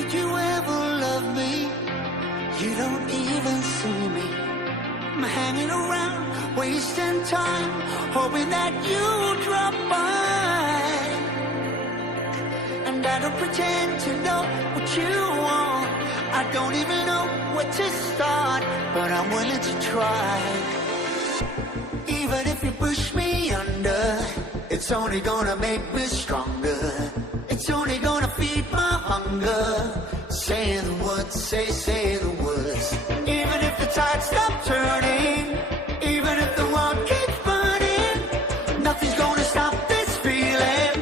could you ever love me? You don't even see me. I'm hanging around, wasting time, hoping that you drop by. And I don't pretend to know what you want. I don't even know where to start, but I'm willing to try. Even if you push me under, it's only gonna make me stronger. It's only gonna feed my hunger. Say the words, say the words. Even if the tide stops turning, even if the world keeps burning, nothing's gonna stop this feeling.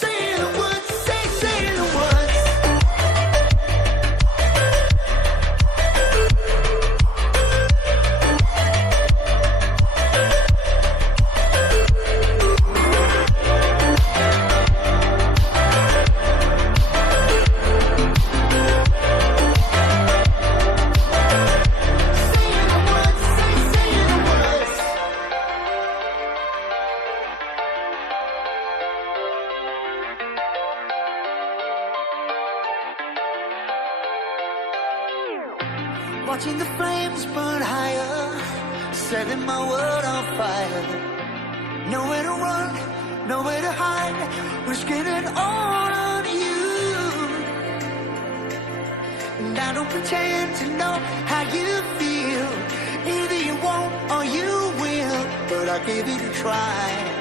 Say the words, say the words. Watching the flames burn higher, setting my world on fire. Nowhere to run, nowhere to hide, risking it all on you. And I don't pretend to know how you feel. Either you won't or you will, but I'll give it a try.